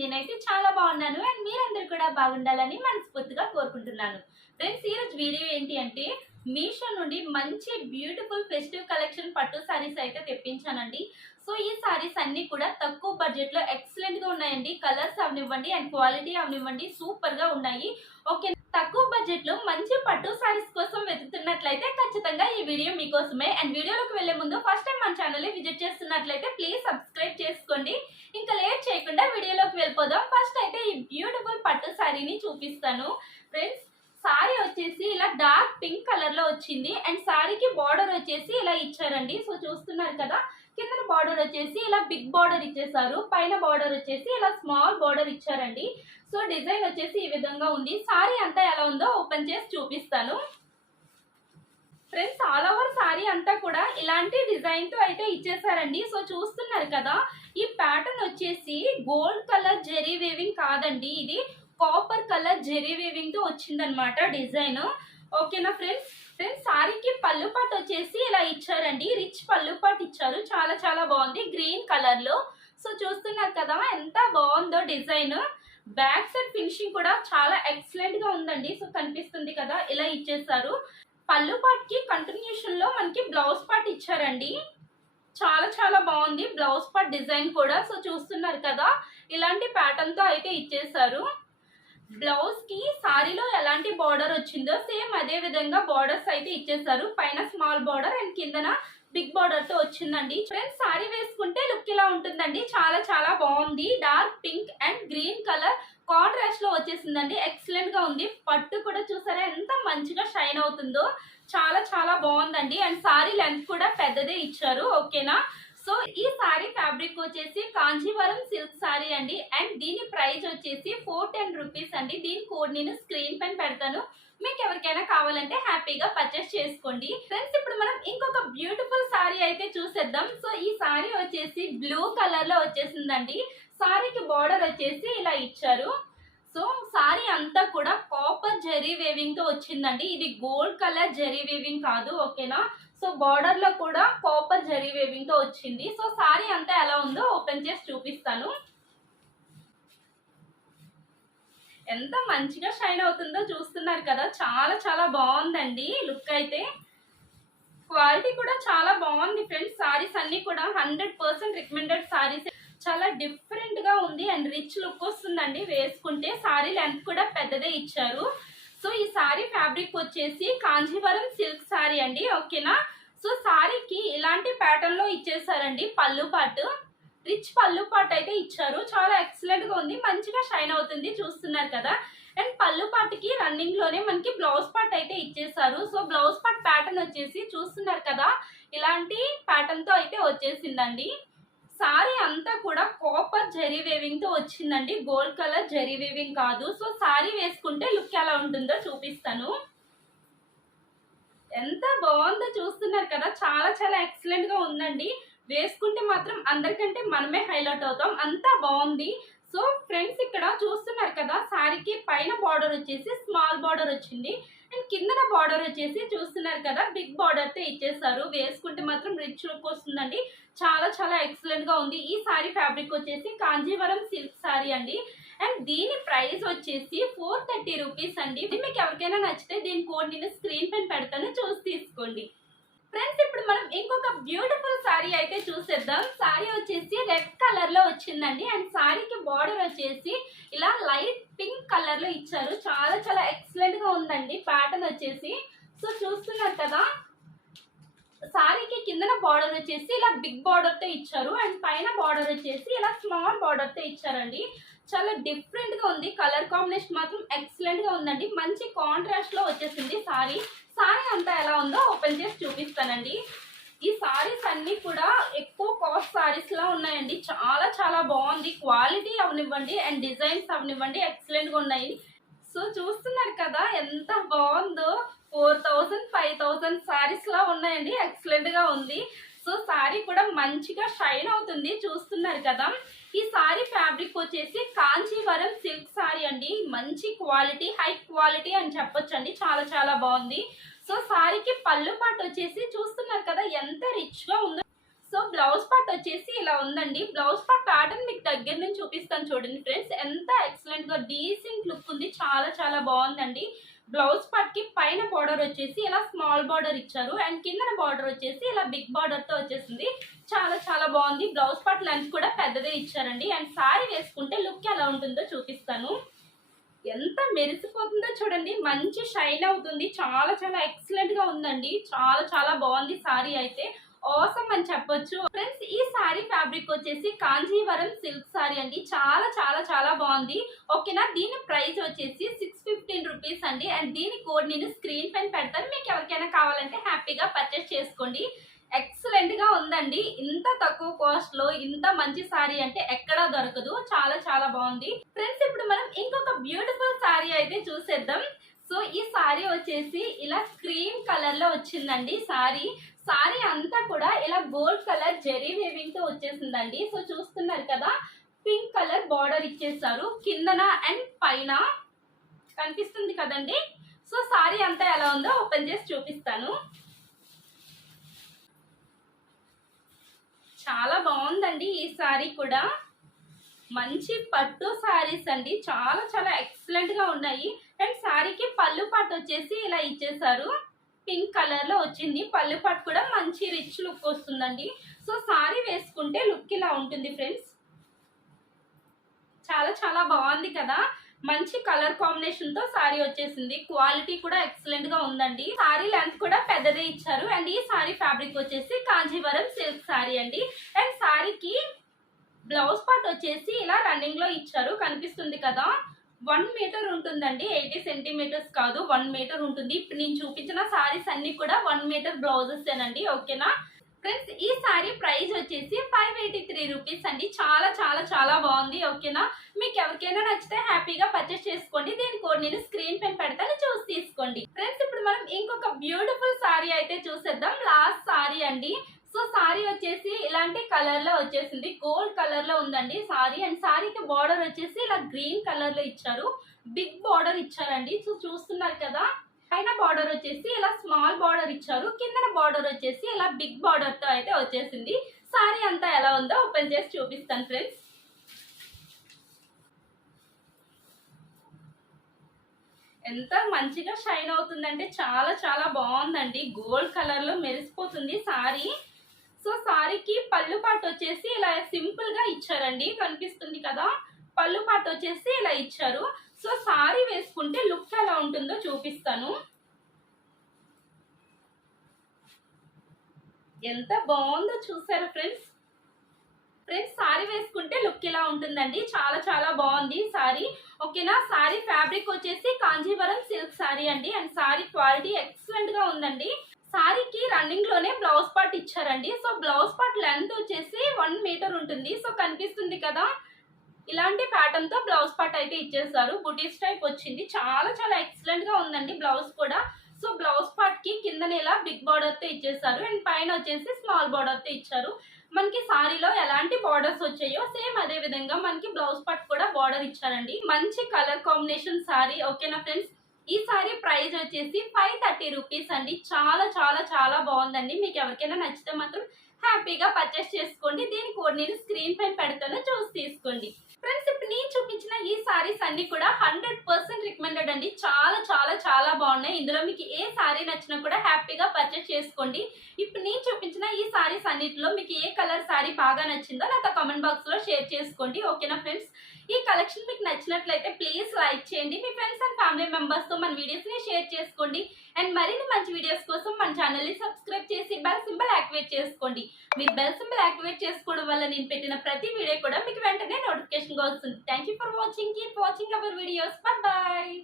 నేనైతే చాలా బాగున్నాను అండ్ మీరందరూ కూడా బాగుండాలని మనస్ఫూర్తిగా కోరుకుంటున్నాను. ఫ్రెండ్స్, ఈరోజు వీడియో ఏంటి అంటే మీషో నుండి మంచి బ్యూటిఫుల్ ఫెస్టివ్ కలెక్షన్ పట్టు సారీస్ అయితే తెప్పించానండి. సో ఈ సారీస్ అన్ని కూడా తక్కువ బడ్జెట్ లో ఎక్సలెంట్ గా ఉన్నాయండి. కలర్స్ అవనివ్వండి అండ్ క్వాలిటీ అవనివ్వండి సూపర్ గా ఉన్నాయి. ఓకే, తక్కువ బడ్జెట్ లో మంచి పట్టు సారీస్ కోసం వెతుకుతున్నట్లయితే ఖచ్చితంగా ఈ వీడియో మీకోసమే. అండ్ వీడియోలోకి వెళ్లే ముందు ఫస్ట్ టైం మన ఛానల్ ని విజిట్ చేస్తున్నట్లయితే ప్లీజ్ సబ్స్క్రైబ్ చేసుకోండి. ఇంకా లేట్ చేయకుండా వీడియోలోకి వెళ్ళిపోదాం. ఫస్ట్ అయితే ఈ బ్యూటిఫుల్ పట్టు సారీని చూపిస్తాను. ఫ్రెండ్స్, సారీ వచ్చేసి ఇలా డార్క్ పింక్ కలర్ లో వచ్చింది అండ్ సారీకి బార్డర్ వచ్చేసి ఇలా ఇచ్చారండి. సో చూస్తున్నారు కదా, కింద బార్డర్ వచ్చేసి ఇలా బిగ్ బార్డర్ ఇచ్చేసారు, పైన బార్డర్ వచ్చేసి ఇలా స్మాల్ బార్డర్ ఇచ్చారండి. సో డిజైన్ వచ్చేసి ఈ విధంగా ఉంది. సారీ అంతా ఎలా ఉందో ఓపెన్ చేసి చూపిస్తాను. ఫ్రెండ్స్, ఆల్ ఓవర్ సారీ అంతా కూడా ఇలాంటి డిజైన్ తో అయితే ఇచ్చేసారండి. సో చూస్తున్నారు కదా, ఈ ప్యాటర్న్ వచ్చేసి గోల్డ్ కలర్ జెరీ వేవింగ్ కాదండి, ఇది కాపర్ కలర్ జెరీ వేవింగ్ తో వచ్చిందనమాట డిజైన్. ఓకేనా ఫ్రెండ్స్? సారీకి పళ్ళు పాటు వచ్చేసి ఇలా ఇచ్చారండి, రిచ్ పళ్ళు పాటు ఇచ్చారు. చాలా చాలా బాగుంది గ్రీన్ కలర్ లో. సో చూస్తున్నారు కదా ఎంత బాగుందో డిజైన్. బ్యాక్ సైడ్ ఫినిషింగ్ కూడా చాలా ఎక్సలెంట్ గా ఉందండి. సో కనిపిస్తుంది కదా, ఇలా ఇచ్చేసారు. పళ్ళు పాట్ కి కంటిన్యూషన్ లో మనకి బ్లౌజ్ పార్ట్ ఇచ్చారండి. చాలా చాలా బాగుంది బ్లౌజ్ పార్ట్ డిజైన్ కూడా. సో చూస్తున్నారు కదా, ఇలాంటి ప్యాటర్న్ తో అయితే ఇచ్చేసారు. బ్లౌజ్ కి సారీలో ఎలాంటి బార్డర్ వచ్చిందో సేమ్ అదే విధంగా బార్డర్స్ అయితే ఇచ్చేసారు. పైన స్మాల్ బార్డర్ అండ్ కిందన బిగ్ బార్డర్ తో వచ్చిందండి. ఫ్రెండ్స్, సారీ వేసుకుంటే లుక్ ఇలా ఉంటుందండి. చాలా చాలా బాగుంది. Dark pink and green colour contrast లో వచ్చేసిందండి. ఎక్సలెంట్ గా ఉంది. పట్టు కూడా చూసారా ఎంత మంచిగా షైన్ అవుతుందో. చాలా చాలా బాగుందండి. అండ్ సారీ లెంత్ కూడా పెద్దదే ఇచ్చారు. ఓకేనా? సో ఈ సారీ ఫ్యాబ్రిక్ వచ్చేసి కాంజీవరం సిల్క్ సారీ అండి. అండ్ దీని ప్రైస్ వచ్చేసి 410 రూపీస్ అండి. దీని కోడ్ నేను స్క్రీన్ పైన పెడతాను, మీకు ఎవరికైనా కావాలంటే హ్యాపీగా పర్చేస్ చేసుకోండి. ఫ్రెండ్స్, ఇప్పుడు మనం ఇంకొక బ్యూటిఫుల్ సారీ అయితే చూసేద్దాం. సో ఈ సారీ వచ్చేసి బ్లూ కలర్ లో వచ్చేసిందండి. సారీకి బార్డర్ వచ్చేసి ఇలా ఇచ్చారు. సో సారీ అంతా కూడా కాపర్ జెరీ వేవింగ్ తో వచ్చిందండి. ఇది గోల్డ్ కలర్ జెరీ వేవింగ్ కాదు. ఓకేనా? సో బార్డర్ లో కూడా కాపర్ జెరీ వేవింగ్ తో వచ్చింది. సో సారీ అంతా ఎలా ఉందో ఓపెన్ చేసి చూపిస్తాను. ఎంత మంచిగా షైన్ అవుతుందో చూస్తున్నారు కదా, చాలా చాలా బాగుందండి లుక్ అయితే. క్వాలిటీ కూడా చాలా బాగుంది ఫ్రెండ్స్. సారీస్ అన్ని కూడా 100% రికమెండెడ్ సారీస్. చాలా డిఫరెంట్ గా ఉంది అండ్ రిచ్ లుక్ వస్తుందండి వేసుకుంటే. సారీ లెంత్ కూడా పెద్దదే ఇచ్చారు. సో ఈ సారీ ఫ్యాబ్రిక్ వచ్చేసి కాంజీవరం సిల్క్ సారీ అండి. ఓకేనా? సో సారీకి ఇలాంటి ప్యాటర్న్ లో ఇచ్చేసారండి. పళ్ళు పాటు రిచ్ పళ్ళు పాటు అయితే ఇచ్చారు. చాలా ఎక్సలెంట్ గా ఉంది, మంచిగా షైన్ అవుతుంది. చూస్తున్నారు కదా. అండ్ పళ్ళు పాటుకి రన్నింగ్ లోనే మనకి బ్లౌజ్ పార్ట్ అయితే ఇచ్చేసారు. సో బ్లౌజ్ పార్ట్ ప్యాటర్న్ వచ్చేసి చూస్తున్నారు కదా, ఇలాంటి ప్యాటర్న్ తో అయితే వచ్చేసిందండి. సారీ అంతా కూడా కాపర్ జెరీ వేవింగ్ తో వచ్చిందండి, గోల్డ్ కలర్ జెరీ వేవింగ్ కాదు. సో సారీ వేసుకుంటే లుక్ ఎలా ఉంటుందో చూపిస్తాను. ఎంత బాగుందో చూస్తున్నారు కదా, చాలా చాలా ఎక్సలెంట్ గా ఉందండి. వేసుకుంటే మాత్రం అందరికంటే మనమే హైలైట్ అవుతాం, అంతా బాగుంది. సో ఫ్రెండ్స్, ఇక్కడ చూస్తున్నారు కదా, సారీకి పైన బార్డర్ వచ్చేసి స్మాల్ బార్డర్ వచ్చింది అండ్ కిందన బార్డర్ వచ్చేసి చూస్తున్నారు కదా బిగ్ బార్డర్ తో ఇచ్చేసారు. వేసుకుంటే మాత్రం రిచ్ లుక్ వస్తుందండి. చాలా చాలా ఎక్సలెంట్ గా ఉంది. ఈ సారీ ఫ్యాబ్రిక్ వచ్చేసి కాంజీవరం సిల్క్ సారీ అండి. అండ్ దీని ప్రైస్ వచ్చేసి 430 రూపీస్ అండి. మీకు ఎవరికైనా నచ్చితే దీని కోడ్ నేను స్క్రీన్ పైన పెడతాను, చూసి తీసుకోండి. ఫ్రెండ్స్, ఇప్పుడు మనం ఇంకొక బ్యూటిఫుల్ సారీ అయితే చూసేద్దాం. సారీ వచ్చేసి రెడ్ కలర్ లో వచ్చిందండి. అండ్ సారీకి బార్డర్ వచ్చేసి ఇలా లైట్ పింక్ కలర్ లో ఇచ్చారు. చాలా చాలా ఎక్సలెంట్ గా ఉందండి ప్యాటర్న్ వచ్చేసి. సో చూస్తున్నారు కదా, సారీకి కిందన బార్డర్ వచ్చేసి ఇలా బిగ్ బార్డర్ తో ఇచ్చారు అండ్ పైన బార్డర్ వచ్చేసి ఇలా స్మాల్ బార్డర్ తో ఇచ్చారండి. చాలా డిఫరెంట్ గా ఉంది. కలర్ కాంబినేషన్ మాత్రం ఎక్సలెంట్ గా ఉందండి. మంచి కాంట్రాస్ట్ లో వచ్చేసింది సారీ. సారీ అంతా ఎలా ఉందో ఓపెన్ చేసి చూపిస్తానండి. ఈ సారీస్ అన్ని కూడా ఎక్కువ కాస్ట్ సారీస్ లా ఉన్నాయండి. చాలా చాలా బాగుంది. క్వాలిటీ అవనివ్వండి అండ్ డిజైన్స్ అవనివ్వండి ఎక్సలెంట్ గా ఉన్నాయి. సో చూస్తున్నారు కదా ఎంత బాగుందో. 4000 5000 సారీస్ లా ఉన్నాయండి. ఎక్సలెంట్ గా ఉంది. సో సారీ కూడా మంచిగా షైన్ అవుతుంది. చూస్తున్నారు కదా, ఈ సారీ ఫ్యాబ్రిక్ వచ్చేసి కాంచీవరం సిల్క్ సారీ అండి. మంచి క్వాలిటీ, హై క్వాలిటీ అని చెప్పొచ్చు అండి. చాలా చాలా బాగుంది. సో సారీకి పళ్ళు పాటు వచ్చేసి చూస్తున్నారు కదా ఎంత రిచ్ గా ఉందో. సో బ్లౌజ్ పార్ట్ వచ్చేసి ఇలా ఉందండి. బ్లౌజ్ పార్ట్ ప్యాటర్న్ మీకు దగ్గర నుంచి చూపిస్తాను చూడండి ఫ్రెండ్స్. ఎంత ఎక్సలెంట్ గా డీసెంట్ లుక్ ఉంది. చాలా చాలా బాగుందండి. బ్లౌజ్ పార్ట్ కి పైన బార్డర్ వచ్చేసి ఇలా స్మాల్ బార్డర్ ఇచ్చారు అండ్ కింద బార్డర్ వచ్చేసి ఇలా బిగ్ బార్డర్ తో వచ్చేసింది. చాలా చాలా బాగుంది. బ్లౌజ్ పార్ట్ లెంత్ కూడా పెద్దదే ఇచ్చారండి. అండ్ సారీ వేసుకుంటే లుక్ ఎలా ఉంటుందో చూపిస్తాను. ఎంత మెరిసిపోతుందో చూడండి. మంచి షైన్ అవుతుంది. చాలా చాలా ఎక్సలెంట్ గా ఉందండి. చాలా చాలా బాగుంది సారీ అయితే. ఆసమ్ అని చెప్పొచ్చు ఫ్రెండ్స్. ఈ సారీ ఫ్యాబ్రిక్ వచ్చేసి కాంజీవరం సిల్క్ సారీ అండి. చాలా చాలా చాలా బాగుంది. ఓకేనా, దీని ప్రైస్ వచ్చేసి 615 రూపీస్ అండి. అండ్ దీని కోడ్ నేను స్క్రీన్ పైన పెడతాను. మీకు ఎవరికైనా కావాలంటే హ్యాపీగా పర్చేస్ చేసుకోండి. ఎక్సలెంట్ గా ఉందండి. ఇంత తక్కువ కాస్ట్ లో ఇంత మంచి సారీ అంటే ఎక్కడా దొరకదు. చాలా చాలా బాగుంది ఫ్రెండ్స్. ఇప్పుడు మనం ఇంకొక బ్యూటిఫుల్ సారీ అయితే చూసేద్దాం. సో ఈ సారీ వచ్చేసి ఇలా క్రీమ్ కలర్ లో వచ్చిందండి. సారీ అంతా కూడా ఇలా గోల్డ్ కలర్ జెరీ వేవింగ్ తో వచ్చేసిందండి. సో చూస్తున్నారు కదా, పింక్ కలర్ బార్డర్ ఇచ్చేసారు కిందన అండ్ పైన కనిపిస్తుంది కదండి. సో సారీ అంతా ఎలా ఉందో ఓపెన్ చేసి చూపిస్తాను. చాలా బాగుందండి ఈ సారీ కూడా. మంచి పట్టు సారీస్ అండి. చాలా చాలా ఎక్సలెంట్ గా ఉన్నాయి. అండ్ సారీకి పళ్ళు పాటు వచ్చేసి ఇలా ఇచ్చేసారు. పింక్ కలర్ లో వచ్చింది. పళ్ళు పాటు కూడా మంచి రిచ్ లుక్ వస్తుందండి. సో సారీ వేసుకుంటే లుక్ ఇలా ఉంటుంది ఫ్రెండ్స్. చాలా చాలా బాగుంది కదా. మంచి కలర్ కాంబినేషన్ తో సారీ వచ్చేసింది. క్వాలిటీ కూడా ఎక్సలెంట్ గా ఉందండి. సారీ లెంత్ కూడా పెద్దదే ఇచ్చారు. అండ్ ఈ సారీ ఫ్యాబ్రిక్ వచ్చేసి కాంజీవరం సిల్క్ సారీ అండి. అండ్ సారీకి బ్లౌజ్ పార్ట్ వచ్చేసి ఇలా రన్నింగ్ లో ఇచ్చారు. కనిపిస్తుంది కదా, 1 మీటర్ ఉంటుందండి. 80 సెంటీమీటర్స్ కాదు, 1 మీటర్ ఉంటుంది. ఇప్పుడు నేను చూపించిన సారీస్ అన్ని కూడా 1 మీటర్ బ్లౌజెస్ ఏనండి. ఓకేనా ఫ్రెండ్స్, ఈ సారీ ప్రైస్ వచ్చేసి 583 రూపీస్ అండి. చాలా చాలా చాలా బాగుంది. ఓకేనా, మీకు ఎవరికైనా నచ్చితే హ్యాపీగా పర్చేస్ చేసుకోండి. దీని కోడ్ నేను స్క్రీన్ పైన పెడతాను, చూసి తీసుకోండి ఫ్రెండ్స్. ఇప్పుడు మనం ఇంకొక బ్యూటిఫుల్ సారీ అయితే చూసేద్దాం. లాస్ట్ సారీ అండి. సో సారీ వచ్చేసి ఇలాంటి కలర్ లో వచ్చేసింది. గోల్డ్ కలర్ లో ఉందండి సారీ. అండ్ సారీకి బార్డర్ వచ్చేసి ఇలా గ్రీన్ కలర్ లో ఇచ్చారు. బిగ్ బార్డర్ ఇచ్చారండి. సో చూస్తున్నారు కదా, పైన బార్డర్ వచ్చేసి ఇలా స్మాల్ బార్డర్ ఇచ్చారు. కింద బార్డర్ వచ్చేసి ఇలా బిగ్ బార్డర్ తో అయితే వచ్చేసింది. సారీ అంతా ఎలా ఉందో ఓపెన్ చేసి చూపిస్తాను ఫ్రెండ్స్. ఎంత మంచిగా షైన్ అవుతుందంటే చాలా చాలా బాగుందండి. గోల్డ్ కలర్ లో మెరిసిపోతుంది సారీ. సో సారీకి పళ్ళు పాటు వచ్చేసి ఇలా సింపుల్ గా ఇచ్చారండి. కనిపిస్తుంది కదా, పళ్ళు పాటు వచ్చేసి ఇలా ఇచ్చారు. సో సారీ వేసుకుంటే లుక్ ఎలా ఉంటుందో చూపిస్తాను. ఎంత బాగుందో చూసారా ఫ్రెండ్స్. సారీ వేసుకుంటే లుక్ ఇలా ఉంటుందండి. చాలా చాలా బాగుంది సారీ. ఓకేనా, సారీ ఫ్యాబ్రిక్ వచ్చేసి కాంజీవరం సిల్క్ సారీ అండి. అండ్ సారీ క్వాలిటీ ఎక్సలెంట్ గా ఉందండి. సారీకి రన్నింగ్ లోనే బ్లౌజ్ పార్ట్ ఇచ్చారండి. సో బ్లౌజ్ పార్ట్ లెంత్ వచ్చేసి 1 మీటర్ ఉంటుంది. సో కనిపిస్తుంది కదా, ఇలాంటి ప్యాటర్న్ తో బ్లౌజ్ పార్ట్ అయితే ఇచ్చేసారు. బుటీస్ టైప్ వచ్చింది. చాలా చాలా ఎక్సలెంట్ గా ఉందండి బ్లౌజ్ కూడా. సో బ్లౌజ్ పార్ట్ కి కిందనే ఇలా బిగ్ బార్డర్ తో ఇచ్చేసారు. అండ్ పైన వచ్చేసి స్మాల్ బార్డర్ తో ఇచ్చారు. మనకి సారీలో ఎలాంటి బార్డర్స్ వచ్చాయో సేమ్ అదే విధంగా మనకి బ్లౌజ్ పార్ట్ కూడా బార్డర్ ఇచ్చారండి. మంచి కలర్ కాంబినేషన్ సారీ. ఓకేనా ఫ్రెండ్స్, ఈ సారీ ప్రైస్ వచ్చేసి 530 రూపీస్ అండి. చాలా చాలా చాలా బాగుందండి. మీకు ఎవరికైనా నచ్చితే మాత్రం హ్యాపీగా పర్చేస్ చేసుకోండి. దీని కోడ్ నేను స్క్రీన్ పైన పెడతాను, చూసి తీసుకోండి ఫ్రెండ్స్. ఇప్పుడు నేను చూపించిన ఈ సారీస్ అన్ని కూడా 100% రికమెండెడ్ అండి. చాలా చాలా చాలా బాగున్నాయి. ఇందులో మీకు ఏ సారీ నచ్చినా కూడా హ్యాపీగా పర్చేస్ చేసుకోండి. ఇప్పుడు నేను చూపించిన ఈ సారీస్ అన్నిటిలో మీకు ఏ కలర్ సారీ బాగా నచ్చిందో నాతో కామెంట్ బాక్స్ లో షేర్ చేసుకోండి. ఓకేనా ఫ్రెండ్స్, ఈ కలెక్షన్ మీకు నచ్చినట్లయితే ప్లీజ్ లైక్ చేయండి. మీ ఫ్రెండ్స్ అండ్ ఫ్యామిలీ మెంబర్స్ తో మన వీడియోస్ ని షేర్ చేసుకోండి. అండ్ మరిన్ని మంచి వీడియోస్ కోసం మన ఛానల్ ని సబ్స్క్రైబ్ చేసి బెల్ సింబల్ యాక్టివేట్ చేసుకోండి. మీరు బెల్ సింబల్ యాక్టివేట్ చేసుకోవడం వల్ల నేను పెట్టిన ప్రతి వీడియో కూడా మీకు వెంటనే నోటిఫికేషన్ గా వస్తుంది. Thank you for watching. Keep watching our videos. By by.